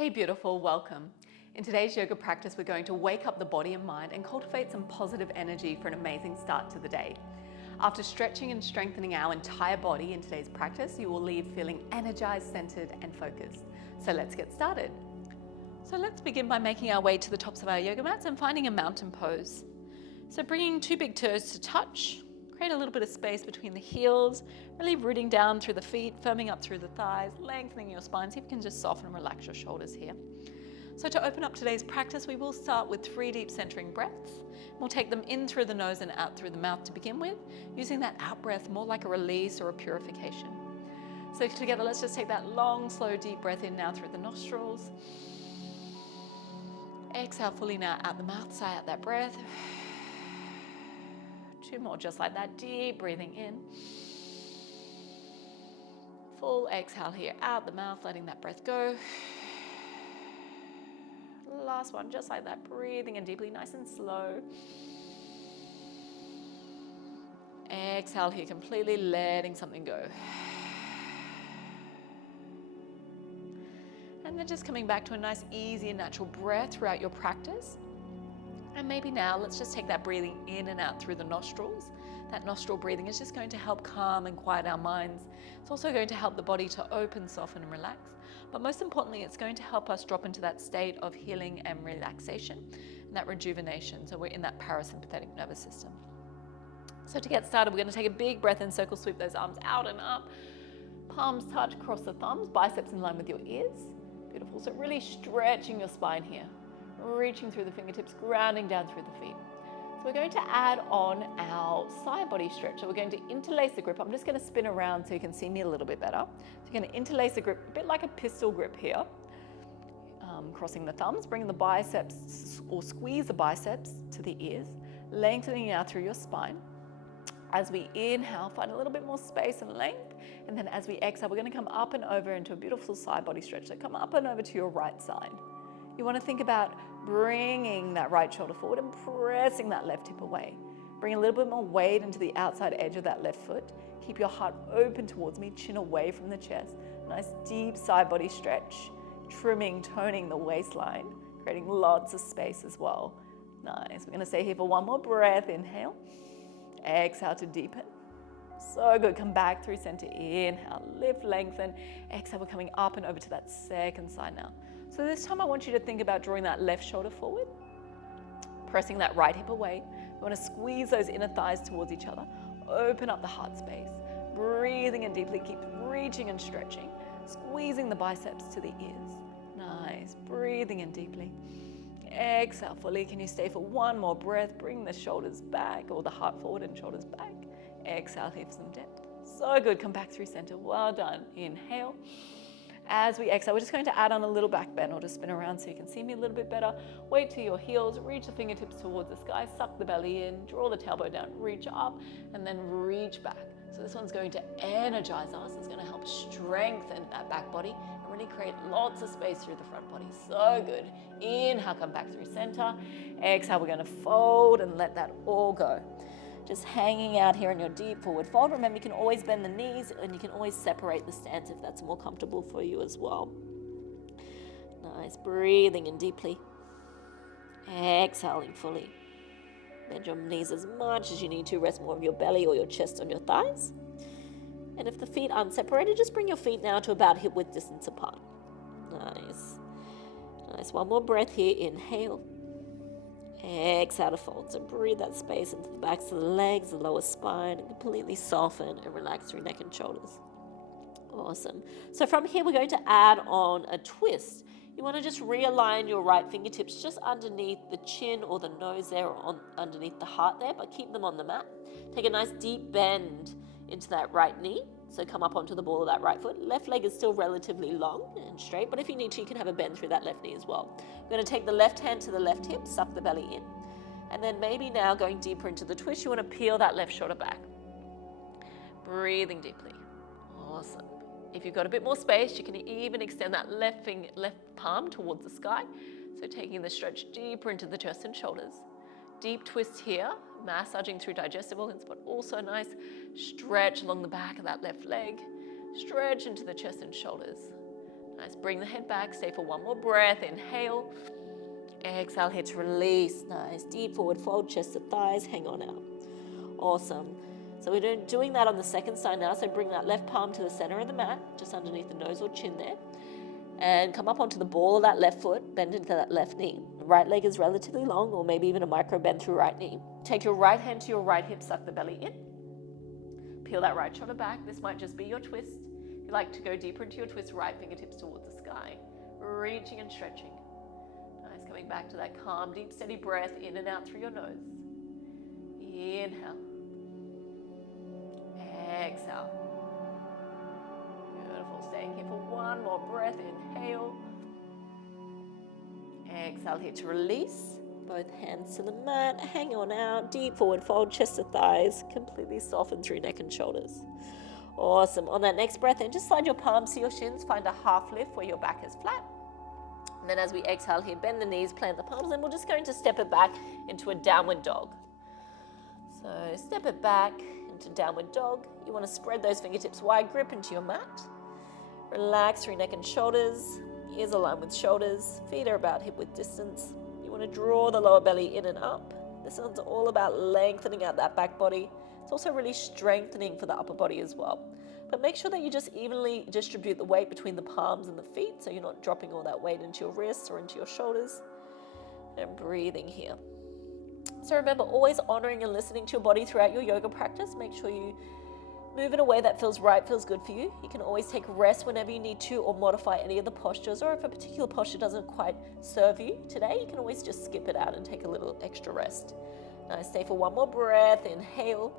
Hey beautiful, welcome. In today's yoga practice, we're going to wake up the body and mind and cultivate some positive energy for an amazing start to the day. After stretching and strengthening our entire body in today's practice, you will leave feeling energized, centered, and focused. So let's get started. So let's begin by making our way to the tops of our yoga mats and finding a mountain pose. So bringing two big toes to touch, create a little bit of space between the heels, really rooting down through the feet, firming up through the thighs, lengthening your spine. See if you can just soften and relax your shoulders here. So to open up today's practice, we will start with 3 deep centering breaths. We'll take them in through the nose and out through the mouth to begin with, using that out breath more like a release or a purification. So together, let's just take that long, slow, deep breath in now through the nostrils. Exhale fully now out the mouth, sigh out that breath. 2 more just like that, deep breathing in. Full exhale here, out the mouth, letting that breath go. Last one, just like that, breathing in deeply, nice and slow. Exhale here, completely letting something go. And then just coming back to a nice, easy and natural breath throughout your practice. And maybe now let's just take that breathing in and out through the nostrils. That nostril breathing is just going to help calm and quiet our minds. It's also going to help the body to open, soften and relax. But most importantly, it's going to help us drop into that state of healing and relaxation and that rejuvenation. So we're in that parasympathetic nervous system. So to get started, we're going to take a big breath in, circle sweep those arms out and up. Palms touch, cross the thumbs, biceps in line with your ears. Beautiful. So really stretching your spine here. Reaching through the fingertips, grounding down through the feet. So we're going to add on our side body stretch. So we're going to interlace the grip. I'm just going to spin around so you can see me a little bit better. So you're going to interlace the grip, a bit like a pistol grip here. Crossing the thumbs, bringing the biceps or squeeze the biceps to the ears, lengthening out through your spine. As we inhale, find a little bit more space and length. And then as we exhale, we're going to come up and over into a beautiful side body stretch. So come up and over to your right side. You want to think about bringing that right shoulder forward and pressing that left hip away. Bring a little bit more weight into the outside edge of that left foot. Keep your heart open towards me, chin away from the chest. Nice deep side body stretch, trimming, toning the waistline, creating lots of space as well. Nice. We're going to stay here for 1 more breath. Inhale. Exhale to deepen. So good. Come back through center. Inhale, lift, lengthen. Exhale, we're coming up and over to that second side now. So this time I want you to think about drawing that left shoulder forward, pressing that right hip away. You want to squeeze those inner thighs towards each other. Open up the heart space. Breathing in deeply. Keep reaching and stretching. Squeezing the biceps to the ears. Nice. Breathing in deeply. Exhale fully. Can you stay for 1 more breath? Bring the shoulders back or the heart forward and shoulders back. Exhale, hips and depth. So good. Come back through center. Well done. Inhale. As we exhale, we're just going to add on a little back bend or just spin around so you can see me a little bit better. Weight to your heels, reach the fingertips towards the sky, suck the belly in, draw the tailbone down, reach up, and then reach back. So this one's going to energize us. It's going to help strengthen that back body and really create lots of space through the front body. So good. Inhale, come back through center. Exhale, we're going to fold and let that all go. Just hanging out here in your deep forward fold. Remember, you can always bend the knees and you can always separate the stance if that's more comfortable for you as well. Nice, breathing in deeply. Exhaling fully. Bend your knees as much as you need to. Rest more of your belly or your chest on your thighs. And if the feet aren't separated, just bring your feet now to about hip width distance apart. Nice. Nice, 1 more breath here. Inhale. Exhale to fold. So breathe that space into the backs of the legs, the lower spine, and completely soften and relax through neck and shoulders. Awesome. So from here, we're going to add on a twist. You want to just realign your right fingertips just underneath the chin or the nose there, or underneath the heart there, but keep them on the mat. Take a nice deep bend into that right knee. So come up onto the ball of that right foot. Left leg is still relatively long and straight, but if you need to, you can have a bend through that left knee as well. We're going to take the left hand to the left hip, suck the belly in. And then maybe now going deeper into the twist, you want to peel that left shoulder back. Breathing deeply. Awesome. If you've got a bit more space, you can even extend that left palm towards the sky. So taking the stretch deeper into the chest and shoulders. Deep twist here, massaging through digestive organs, but also a nice stretch along the back of that left leg. Stretch into the chest and shoulders. Nice, bring the head back, stay for one more breath, inhale. Exhale here to release. Nice, deep forward fold, chest to thighs, hang on out. Awesome. So we're doing that on the second side now, so bring that left palm to the center of the mat, just underneath the nose or chin there. And come up onto the ball of that left foot, bend into that left knee. The right leg is relatively long, or maybe even a micro bend through right knee. Take your right hand to your right hip, suck the belly in. Peel that right shoulder back. This might just be your twist. If you like to go deeper into your twist, right fingertips towards the sky. Reaching and stretching. Nice, coming back to that calm, deep, steady breath in and out through your nose. Inhale. Exhale. Beautiful. Staying here for one more breath. Inhale. Exhale here to release. Both hands to the mat. Hang on out. Deep forward fold, chest to thighs. Completely soften through neck and shoulders. Awesome. On that next breath in, just slide your palms to your shins. Find a half lift where your back is flat. And then as we exhale here, bend the knees, plant the palms, and we're just going to step it back into a downward dog. So step it back into downward dog. You want to spread those fingertips wide, grip into your mat. Relax through neck and shoulders. Ears aligned with shoulders. Feet are about hip width distance. You want to draw the lower belly in and up. This one's all about lengthening out that back body. It's also really strengthening for the upper body as well. But make sure that you just evenly distribute the weight between the palms and the feet, so you're not dropping all that weight into your wrists or into your shoulders. And breathing here. So remember, always honoring and listening to your body throughout your yoga practice. Make sure you move in a way that feels right, feels good for you. You can always take rest whenever you need to, or modify any of the postures, or if a particular posture doesn't quite serve you today, you can always just skip it out and take a little extra rest. Nice, stay for one more breath. Inhale.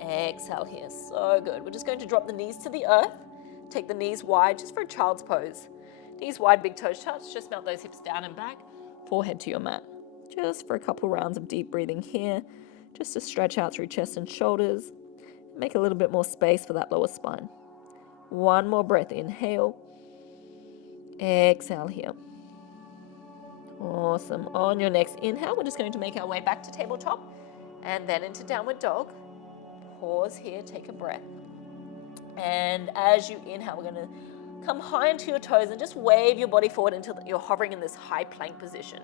Exhale here. So good. We're just going to drop the knees to the earth. Take the knees wide, just for a child's pose. Knees wide, big toes touch. Just melt those hips down and back. Forehead to your mat. Just for a couple rounds of deep breathing here, just to stretch out through chest and shoulders. Make a little bit more space for that lower spine. One more breath. Inhale. Exhale here. Awesome. On your next inhale, we're just going to make our way back to tabletop and then into downward dog. Pause here, take a breath. And as you inhale, we're going to come high into your toes and just wave your body forward until you're hovering in this high plank position.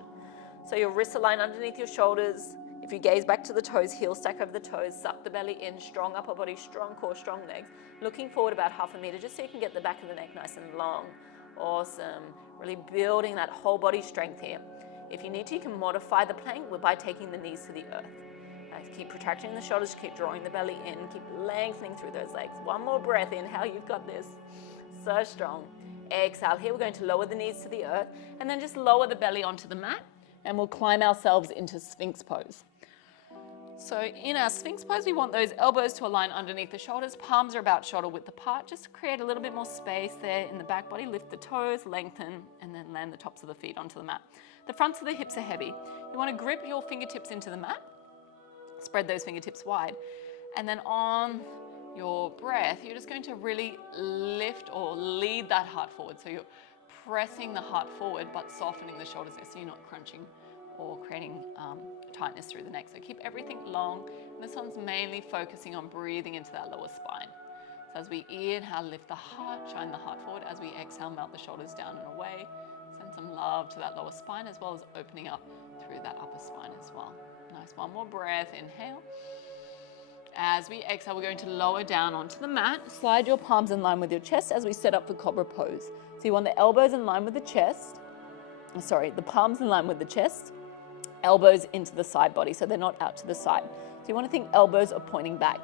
So your wrists align underneath your shoulders. If you gaze back to the toes, heels stack over the toes, suck the belly in, strong upper body, strong core, strong legs. Looking forward about 1/2 meter, just so you can get the back of the neck nice and long. Awesome. Really building that whole body strength here. If you need to, you can modify the plank by taking the knees to the earth. Keep protracting the shoulders, keep drawing the belly in, keep lengthening through those legs. One more breath. Inhale, you've got this. So strong. Exhale. Here we're going to lower the knees to the earth and then just lower the belly onto the mat, and we'll climb ourselves into Sphinx Pose. So in our Sphinx Pose, we want those elbows to align underneath the shoulders. Palms are about shoulder width apart. Just to create a little bit more space there in the back body. Lift the toes, lengthen, and then land the tops of the feet onto the mat. The fronts of the hips are heavy. You want to grip your fingertips into the mat. Spread those fingertips wide. And then on your breath, you're just going to really lift or lead that heart forward. So you're pressing the heart forward, but softening the shoulders there, so you're not crunching or creating tightness through the neck. So keep everything long. And this one's mainly focusing on breathing into that lower spine. So as we inhale, lift the heart, shine the heart forward. As we exhale, melt the shoulders down and away. Send some love to that lower spine, as well as opening up through that upper spine as well. Nice, one more breath. Inhale. As we exhale, we're going to lower down onto the mat. Slide your palms in line with your chest as we set up for Cobra Pose. So you want the elbows in line with the chest. The palms in line with the chest. Elbows into the side body, so they're not out to the side. So you want to think elbows are pointing back.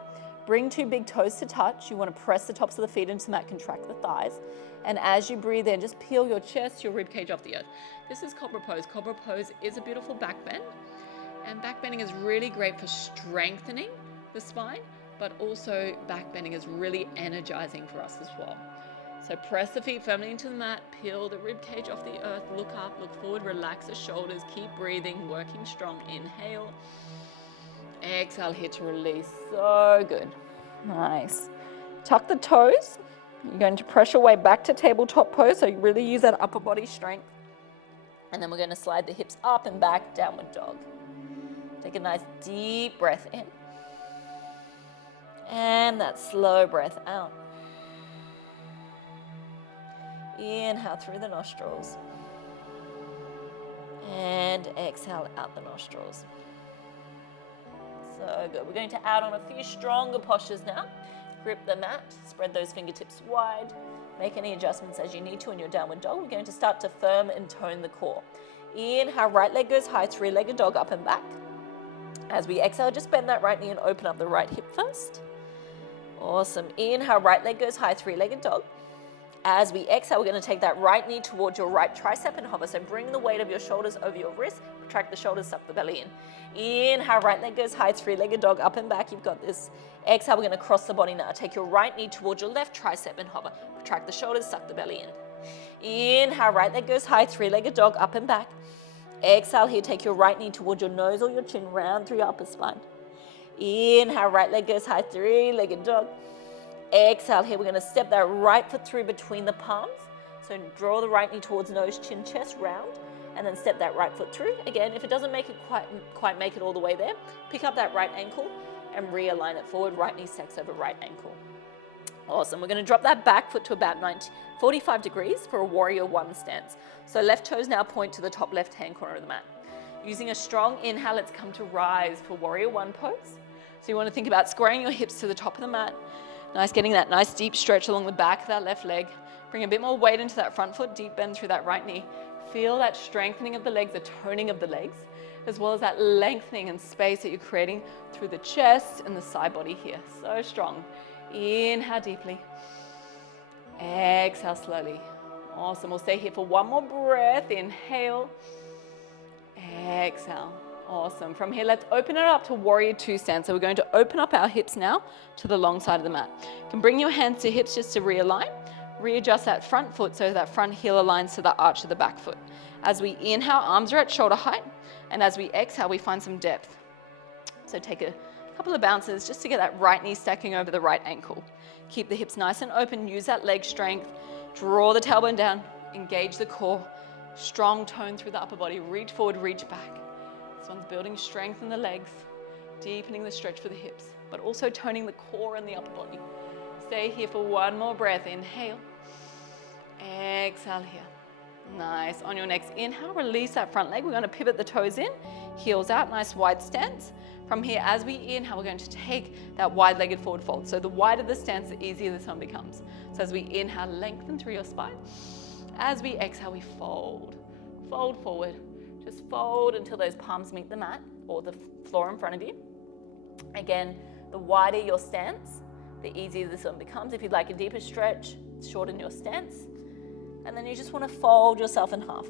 Bring two big toes to touch. You want to press the tops of the feet into the mat, contract the thighs. And as you breathe in, just peel your chest, your rib cage off the earth. This is Cobra Pose. Cobra Pose is a beautiful back bend. And back bending is really great for strengthening the spine, but also back bending is really energizing for us as well. So press the feet firmly into the mat, peel the rib cage off the earth, look up, look forward, relax the shoulders, keep breathing, working strong. Inhale. Exhale here to release. So good. Nice. Tuck the toes. You're going to press your way back to tabletop pose, so you really use that upper body strength. And then we're going to slide the hips up and back, downward dog. Take a nice deep breath in. And that slow breath out. Inhale through the nostrils. And exhale out the nostrils. So good. We're going to add on a few stronger postures now. Grip the mat, spread those fingertips wide. Make any adjustments as you need to in your downward dog. We're going to start to firm and tone the core. Inhale, right leg goes high, three-legged dog up and back. As we exhale, just bend that right knee and open up the right hip first. Awesome. Inhale, right leg goes high, three-legged dog. As we exhale, we're going to take that right knee towards your right tricep and hover. So bring the weight of your shoulders over your wrist. Retract the shoulders, suck the belly in. Inhale, right leg goes high, three-legged dog, up and back. You've got this. Exhale, we're going to cross the body now. Take your right knee towards your left tricep and hover. Retract the shoulders, suck the belly in. Inhale, right leg goes high, three-legged dog, up and back. Exhale here, take your right knee towards your nose or your chin, round through your upper spine. Inhale, right leg goes high, three-legged dog. Exhale here, we're going to step that right foot through between the palms. So draw the right knee towards nose, chin, chest, round, and then step that right foot through. Again, if it doesn't make it quite make it all the way there, pick up that right ankle and realign it forward. Right knee stacks over right ankle. Awesome. We're going to drop that back foot to about 45 degrees for a warrior one stance. So left toes now point to the top left-hand corner of the mat. Using a strong inhale, let's come to rise for warrior one pose. So you want to think about squaring your hips to the top of the mat. Nice, getting that nice deep stretch along the back of that left leg. Bring a bit more weight into that front foot, deep bend through that right knee. Feel that strengthening of the legs, the toning of the legs, as well as that lengthening and space that you're creating through the chest and the side body here. So strong. Inhale deeply. Exhale slowly. Awesome. We'll stay here for one more breath. Inhale. Exhale. Awesome. From here, let's open it up to warrior two stance. So we're going to open up our hips now to the long side of the mat. You can bring your hands to hips just to realign. Readjust that front foot so that front heel aligns to the arch of the back foot. As we inhale, arms are at shoulder height. And as we exhale, we find some depth. So take a couple of bounces just to get that right knee stacking over the right ankle. Keep the hips nice and open. Use that leg strength. Draw the tailbone down. Engage the core. Strong tone through the upper body. Reach forward, reach back. This one's building strength in the legs, deepening the stretch for the hips, but also toning the core and the upper body. Stay here for one more breath. Inhale. Exhale here. Nice. On your next inhale, release that front leg. We're going to pivot the toes in, heels out, nice wide stance. From here, as we inhale, we're going to take that wide-legged forward fold. So the wider the stance, the easier this one becomes. So as we inhale, lengthen through your spine. As we exhale, we fold. Fold forward. Just fold until those palms meet the mat or the floor in front of you. Again, the wider your stance, the easier this one becomes. If you'd like a deeper stretch, shorten your stance. And then you just want to fold yourself in half.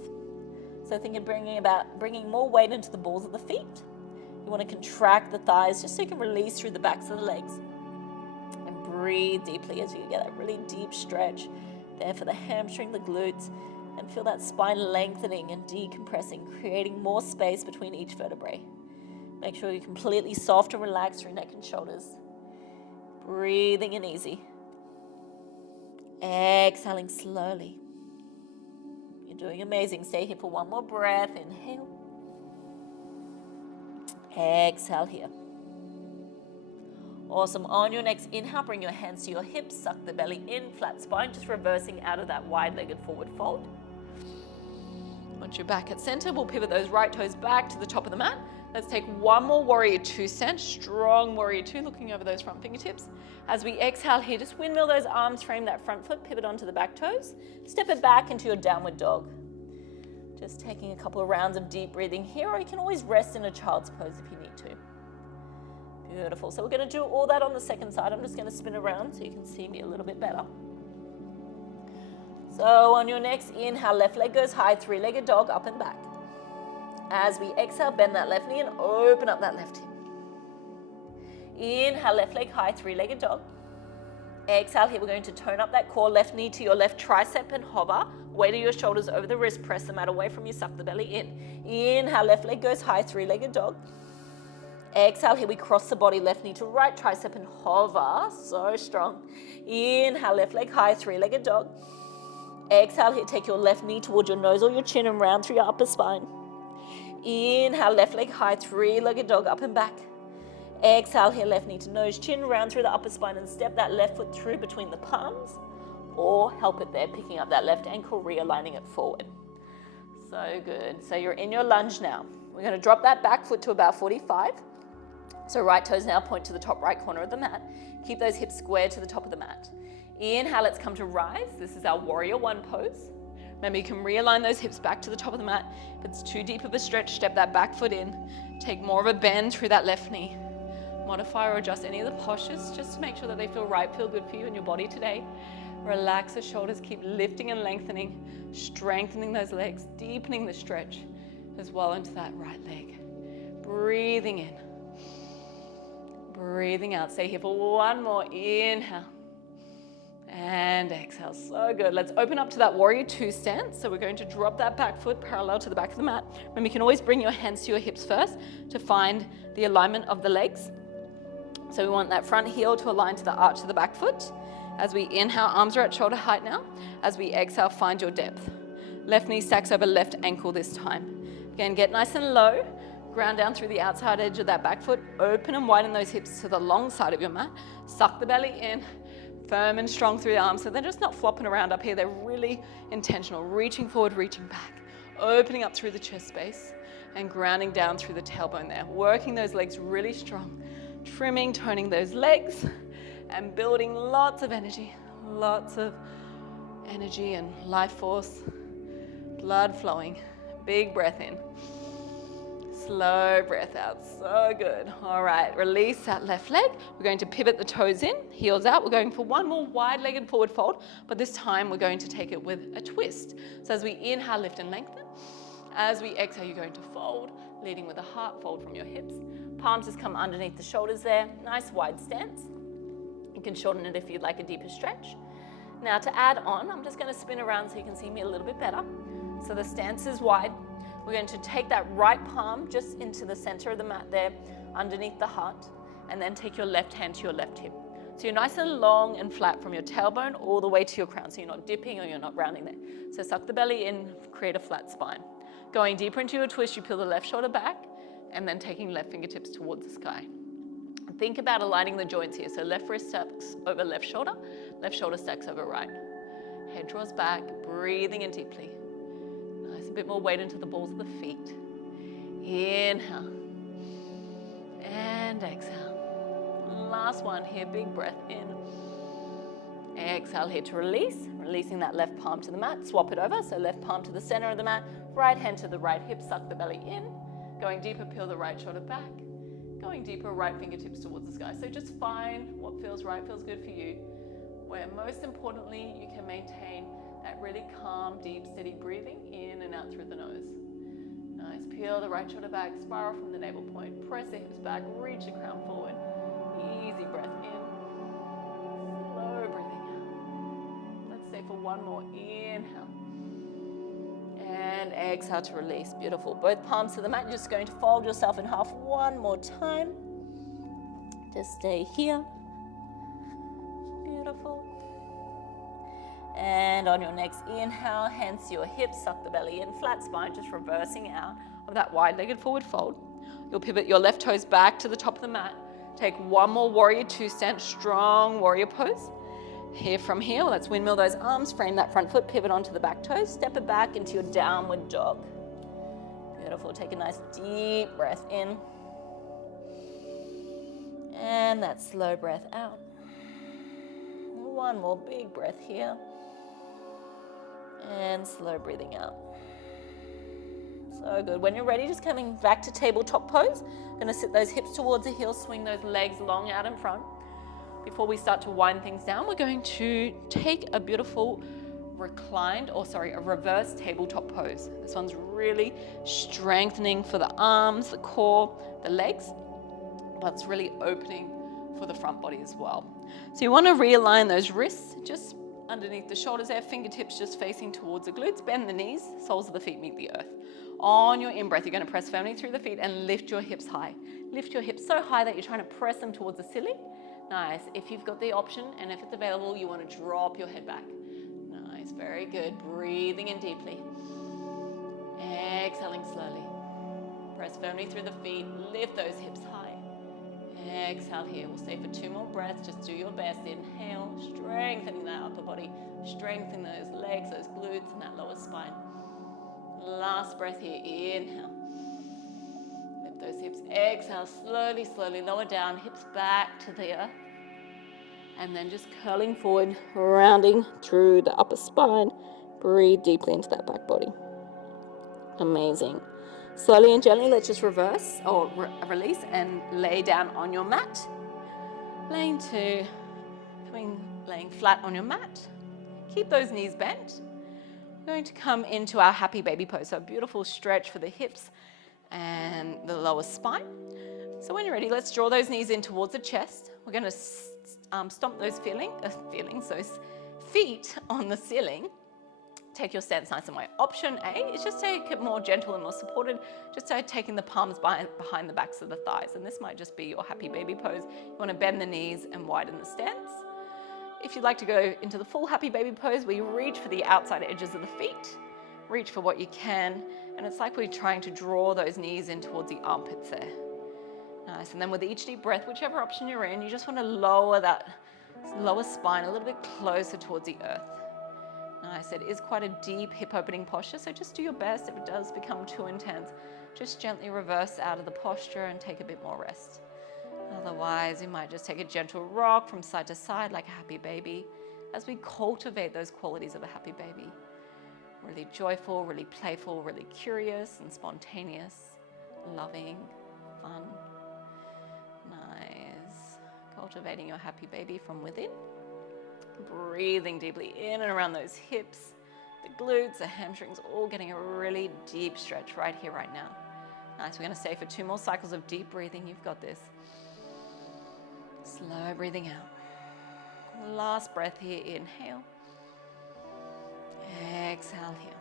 So think of bringing more weight into the balls of the feet. You want to contract the thighs just so you can release through the backs of the legs. And breathe deeply as you get that really deep stretch there for the hamstring, the glutes. And feel that spine lengthening and decompressing, creating more space between each vertebrae. Make sure you're completely soft and relaxed through neck and shoulders. Breathing in easy. Exhaling slowly. You're doing amazing. Stay here for one more breath. Inhale. Exhale here. Awesome. On your next inhale, bring your hands to your hips. Suck the belly in, flat spine, just reversing out of that wide-legged forward fold. Once you're back at center, we'll pivot those right toes back to the top of the mat. Let's take one more warrior two stance, strong warrior two, looking over those front fingertips. As we exhale here, just windmill those arms, frame that front foot, pivot onto the back toes. Step it back into your downward dog. Just taking a couple of rounds of deep breathing here, or you can always rest in a child's pose if you need to. Beautiful. So we're going to do all that on the second side. I'm just going to spin around so you can see me a little bit better. So on your next inhale, left leg goes high, three-legged dog, up and back. As we exhale, bend that left knee and open up that left hip. Inhale, left leg high, three-legged dog. Exhale here, we're going to tone up that core, left knee to your left tricep and hover. Weight of your shoulders over the wrist, press the mat away from you, suck the belly in. Inhale, left leg goes high, three-legged dog. Exhale here, we cross the body, left knee to right tricep and hover, so strong. Inhale, left leg high, three-legged dog. Exhale here, take your left knee towards your nose or your chin and round through your upper spine. Inhale, left leg high, three-legged dog, up and back. Exhale here, left knee to nose, chin, round through the upper spine and step that left foot through between the palms. or help it there, picking up that left ankle, realigning it forward. So good. So you're in your lunge now. We're going to drop that back foot to about 45. So right toes now point to the top right corner of the mat. Keep those hips square to the top of the mat. Inhale, let's come to rise. This is our warrior one pose. Remember, you can realign those hips back to the top of the mat. If it's too deep of a stretch, step that back foot in. Take more of a bend through that left knee. Modify or adjust any of the postures just to make sure that they feel right, feel good for you and your body today. Relax the shoulders, keep lifting and lengthening, strengthening those legs, deepening the stretch as well into that right leg. Breathing in. Breathing out. Stay here for one more. Inhale. And exhale. So good. Let's open up to that warrior two stance. So we're going to drop that back foot parallel to the back of the mat. Remember, you can always bring your hands to your hips first to find the alignment of the legs. So we want that front heel to align to the arch of the back foot. As we inhale, arms are at shoulder height now. As we exhale, find your depth. Left knee stacks over left ankle this time. Again, get nice and low. Ground down through the outside edge of that back foot. Open and widen those hips to the long side of your mat. Suck the belly in. Firm and strong through the arms. So they're just not flopping around up here. They're really intentional. Reaching forward, reaching back. Opening up through the chest space and grounding down through the tailbone there. Working those legs really strong. Trimming, toning those legs and building lots of energy and life force. Blood flowing. Big breath in. Slow breath out. So good. All right, release that left leg. We're going to pivot the toes in, heels out. We're going for one more wide-legged forward fold, but this time we're going to take it with a twist. So as we inhale, lift and lengthen. As we exhale, you're going to fold, leading with a heart fold from your hips. Palms just come underneath the shoulders there. Nice wide stance. You can shorten it if you'd like a deeper stretch. Now to add on, I'm just going to spin around so you can see me a little bit better. So the stance is wide. We're going to take that right palm just into the center of the mat there, underneath the heart, and then take your left hand to your left hip. So you're nice and long and flat from your tailbone all the way to your crown, so you're not dipping or you're not rounding there. So suck the belly in, create a flat spine. Going deeper into your twist, you peel the left shoulder back, and then taking left fingertips towards the sky. Think about aligning the joints here. So left wrist stacks over left shoulder stacks over right. Head draws back, breathing in deeply. Nice, a bit more weight into the balls of the feet. Inhale. And exhale. Last one here, big breath in. Exhale here to release. Releasing that left palm to the mat, swap it over. So left palm to the center of the mat, right hand to the right hip, suck the belly in. Going deeper, peel the right shoulder back. Going deeper, right fingertips towards the sky. So just find what feels right, feels good for you, where most importantly, you can maintain that really calm, deep, steady breathing in and out through the nose. Nice, peel the right shoulder back, spiral from the navel point, press the hips back, reach the crown forward. Easy breath in, slow breathing out. Let's stay for one more, inhale. And exhale to release. Beautiful. Both palms to the mat. You're just going to fold yourself in half one more time. Just stay here. Beautiful. And on your next inhale, hands to your hips, suck the belly in, flat spine, just reversing out of that wide-legged forward fold. You'll pivot your left toes back to the top of the mat. Take one more warrior two stance, strong warrior pose. Here from here, let's windmill those arms, frame that front foot, pivot onto the back toes, step it back into your downward dog. Beautiful, take a nice deep breath in. And that slow breath out. One more big breath here. And slow breathing out. So good. When you're ready, just coming back to tabletop pose. Gonna sit those hips towards the heels, swing those legs long out in front. Before we start to wind things down, we're going to take a beautiful a reverse tabletop pose. This one's really strengthening for the arms, the core, the legs, but it's really opening for the front body as well. So you want to realign those wrists just underneath the shoulders there, fingertips just facing towards the glutes, bend the knees, soles of the feet meet the earth. On your in-breath, you're going to press firmly through the feet and lift your hips high. Lift your hips so high that you're trying to press them towards the ceiling. Nice. If you've got the option and if it's available, you want to drop your head back. Nice. Very good. Breathing in deeply. Exhaling slowly. Press firmly through the feet. Lift those hips high. Exhale here. We'll stay for 2 more breaths. Just do your best. Inhale, strengthening that upper body, strengthening those legs, those glutes, and that lower spine. Last breath here. Inhale. Lift those hips. Exhale, slowly, slowly lower down, hips back to the earth. And then just curling forward, rounding through the upper spine. Breathe deeply into that back body. Amazing. Slowly and gently, let's just reverse or release and lay down on your mat. Laying flat on your mat. Keep those knees bent. We're going to come into our happy baby pose. So a beautiful stretch for the hips and the lower spine. So when you're ready, let's draw those knees in towards the chest. We're going to stomp those those feet on the ceiling. Take your stance nice and wide. Option A is just take it more gentle and more supported. Just taking the palms behind the backs of the thighs. And this might just be your happy baby pose. You want to bend the knees and widen the stance. If you'd like to go into the full happy baby pose, where you reach for the outside edges of the feet, reach for what you can. And it's like we're trying to draw those knees in towards the armpits there. Nice. And then with each deep breath, whichever option you're in, you just want to lower that lower spine a little bit closer towards the earth. Nice. It is quite a deep hip opening posture, so just do your best. If it does become too intense, just gently reverse out of the posture and take a bit more rest. Otherwise, you might just take a gentle rock from side to side like a happy baby as we cultivate those qualities of a happy baby. Really joyful, really playful, really curious and spontaneous, loving, fun. Nice. Cultivating your happy baby from within. Breathing deeply in and around those hips, the glutes, the hamstrings, all getting a really deep stretch right here, right now. Nice. We're going to stay for 2 more cycles of deep breathing. You've got this. Slow breathing out. Last breath here. Inhale. Exhale here.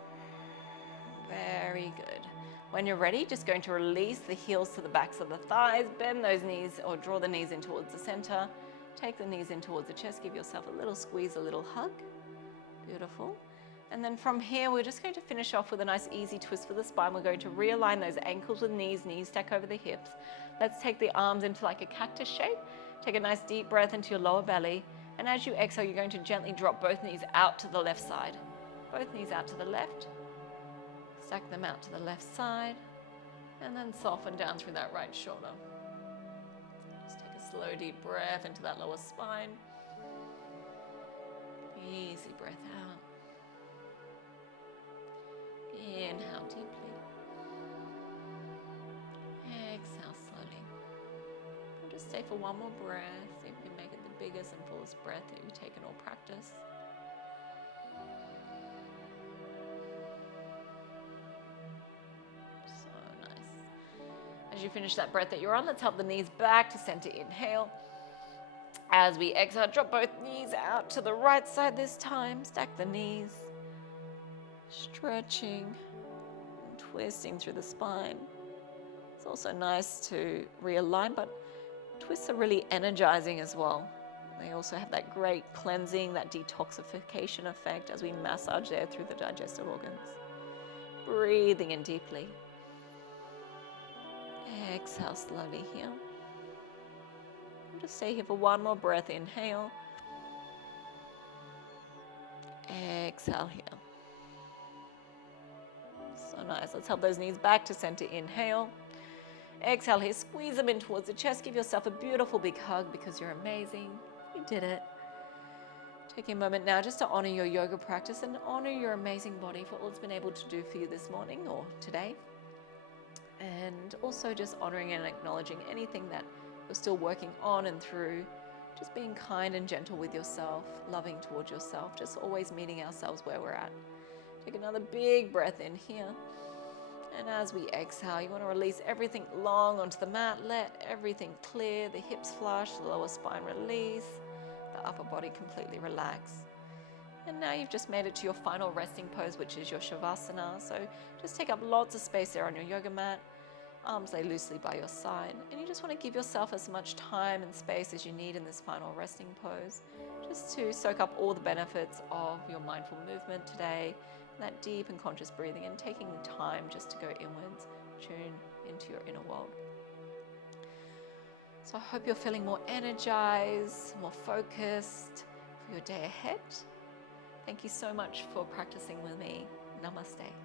Very good. When you're ready, just going to release the heels to the backs of the thighs, bend those knees or draw the knees in towards the center. Take the knees in towards the chest. Give yourself a little squeeze, a little hug. Beautiful. And then from here, we're just going to finish off with a nice easy twist for the spine. We're going to realign those ankles with knees stack over the hips. Let's take the arms into like a cactus shape. Take a nice deep breath into your lower belly. And as you exhale, you're going to gently drop both knees out to the left side. Both knees out to the left. Stack them out to the left side. And then soften down through that right shoulder. Slow deep breath into that lower spine. Easy breath out. Inhale deeply. Exhale slowly. We'll just stay for 1 more breath. See if you can make it the biggest and fullest breath that you take in all practice. As you finish that breath that you're on, let's help the knees back to center. Inhale. As we exhale, drop both knees out to the right side this time. Stack the knees. Stretching and twisting through the spine. It's also nice to realign, but twists are really energizing as well. They also have that great cleansing, that detoxification effect as we massage there through the digestive organs. Breathing in deeply. Exhale slowly here. We'll just stay here for 1 more breath. Inhale. Exhale here. So nice. Let's help those knees back to center. Inhale. Exhale here. Squeeze them in towards the chest. Give yourself a beautiful big hug because you're amazing. You did it. Take a moment now just to honor your yoga practice and honor your amazing body for all it's been able to do for you this morning or today. And also just honoring and acknowledging anything that you're still working on and through. Just being kind and gentle with yourself, loving towards yourself, just always meeting ourselves where we're at. Take another big breath in here. And as we exhale, you want to release everything long onto the mat. Let everything clear, the hips flush, the lower spine release, the upper body completely relax. And now you've just made it to your final resting pose, which is your Shavasana. So just take up lots of space there on your yoga mat. Arms lay loosely by your side. And you just want to give yourself as much time and space as you need in this final resting pose, just to soak up all the benefits of your mindful movement today, that deep and conscious breathing, and taking time just to go inwards, tune into your inner world. So I hope you're feeling more energized, more focused for your day ahead. Thank you so much for practicing with me. Namaste.